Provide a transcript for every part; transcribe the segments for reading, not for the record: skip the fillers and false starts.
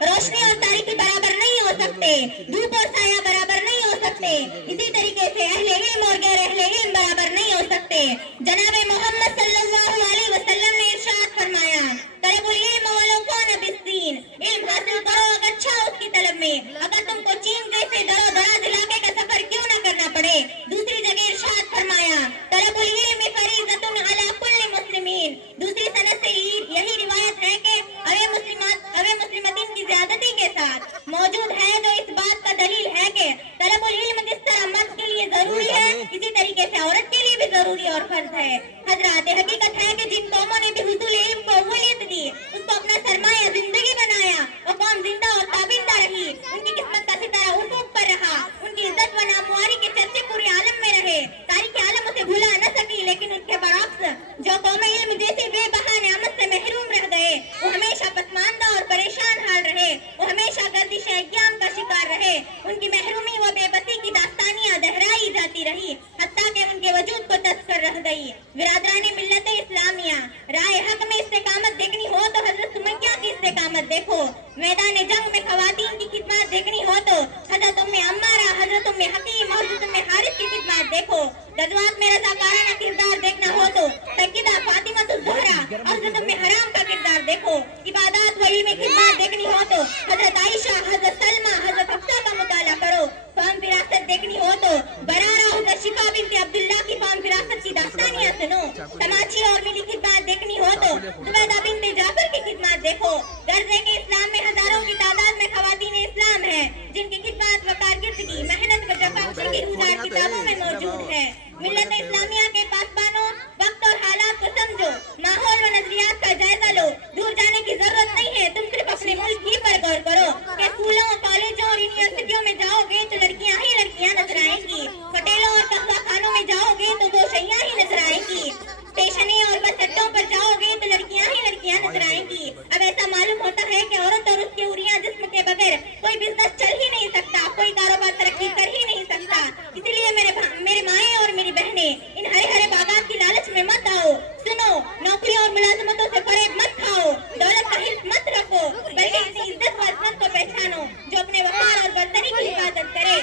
روشنی اور تاریکی برابر نہیں ہو سکتے، دھوپ اور سایہ برابر نہیں ہو سکتے، اسی طریقے سے اہل علم اور غیر اہل علم برابر نہیں ہو سکتے۔ جناب محمد صلی اللہ علیہ وسلم نے ارشاد فرمایا، طلب العلم ولو کان بالصین، علم حاصل کرو اگرچہ اس کی طلب میں، اگر تم کو چین جیسے درو دراز علاقے کا سفر کیوں نہ کرنا پڑے۔ دوسری جگہ ارشاد فرمایا، طلب العلم فریضۃ علی کل مسلمین۔ دوسری سند سے یہی روایت ہے کہ اوے مسلمتین کی زیادتی کے ساتھ موجود ہے، جو اس بات کا دلیل ہے کہ طلب العلم جس طرح مرد کے لیے ضروری ہے، اسی طریقے سے عورت کے لیے بھی ضروری اور فرض ہے۔ حضرات، حقیقت ہے کہ جن قوموں نے بھی حصول علم کو اولویت دی، اس کو اپنا سرمایہ زندگی بنایا، وہ قوم زندہ اور تابندہ رہی، ان کی قسمت کا ستارہ افق پر رہا، ان کی عزت و نامواری کے چرچے پورے عالم میں رہے، تاریخ عالم اسے بھلا نہ سکی۔ لیکن اس کے برعکس جو قوم علم جیسی بے بہا نعمت سے محروم رہ گئے، وہ ہمیشہ پسماندہ اور پریشان حال رہے، وہ ہمیشہ گردش ایام کا شکار رہے، ان کی محرومی و بے بسی کی داستانیاں دہرائی جاتی رہی، حتیٰ کہ ان کے وجود کو تذکر رہ گئی۔ برادران ملت اسلامیہ، رائے حق میں استقامت دیکھنی ہو تو حضرت سمیہ کی استقامت دیکھو، میدان جنگ میں خواتین کی خدمات دیکھنی ہو تو حضرت ام عمارہ، حضرت ام حکیم اور حضرت ام حارث کی خدمات دیکھو، غزوات میں رضاکارانہ کردار دیکھنا ہو تو سیدہ فاطمہ الزہرا اور حضرت ام حرام کا کردار دیکھو، عبادات و علم خدمات دیکھنی ہو تو حضرت عائشہ، حضرت سلمہ، حضرت حفصہ کا مطالعہ کرو، فہم فراست دیکھنی ہو تو برارہ، حضرت شفا بنت عبداللہ کی فہم فراست کی داستانیاں سنو، سماجی اور ملی خدمات دیکھنی ہو تو زبیدہ بنت جعفر کی خدمات دیکھو۔ غرض ہے کہ اسلام میں ہزاروں کی تعداد میں خواتین اسلام ہیں، جن کی خدمات و کارکردگی، محنت و جفاکشی کی گزار کتابوں میں موجود ہے۔ ملت اسلامیہ کے پاسبانوں، وقت اور حالات کو سمجھو، ماحول و نظریات کا جائزہ لو، دور جانے کی ضرورت نہیں ہے، تم صرف اپنے ملک ہی پر غور کرو کہ اسکولوں، کالجوں اور یونیورسٹیوں میں جاؤ گے تو لڑکیاں ہی لڑکیاں نظر آئیں گی، ہوٹلوں اور قہوہ خانوں میں جاؤ گے تو گوشیاں ہی نظر آئیں گی، اسٹیشنیں اور بس اڈوں پر جاؤ گے تو لڑکیاں ہی لڑکیاں نظر آئیں گی۔ اب ایسا معلوم ہوتا ہے کہ عورت اور اس کے عریاں جسم کے بغیر کوئی بزنس چل ہی نہیں سکتا، کوئی کاروبار ترقی کر ہی نہیں سکتا۔ اسی لیے میرے مائیں اور میری بہنیں، ان ہرے ہرے باغات کی لالچ میں مت آؤ، سنو، نوکریوں اور ملازمتوں سے فریب مت کھاؤ، دولت کا حلف مت رکھو، بلکہ اپنی عزت و عظمت کو پہچانو جو اپنے وقار اور برتری کی حفاظت کرے۔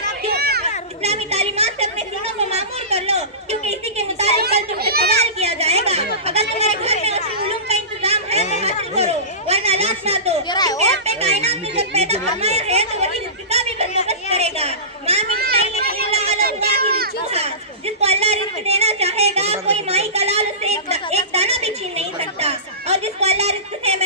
اسلامی تعلیمات سے اپنے سینوں کو معمور کر لو، کیونکہ اسی کے مطابق کل تم سے سوال کیا جائے گا۔ اگر تمہارے گھر میں اصلی علوم کا انتظام ہے تو حاصل کرو، ورنہ لاش نہ دو، کیونکہ رب کائنات نے جب پیدا فرمایا ہے تو وہی رزق کا بھی بندوبست کرے گا۔ مَا مِن شَيْءٍ إِلَّا عَلَى اللَّهِ رِزْقُهَا، جس کو اللہ رزق دینا چاہے گا کوئی مائی کا لال اسے ایک دانہ بھی چھین نہیں سکتا، اور جس کو اللہ رزق سے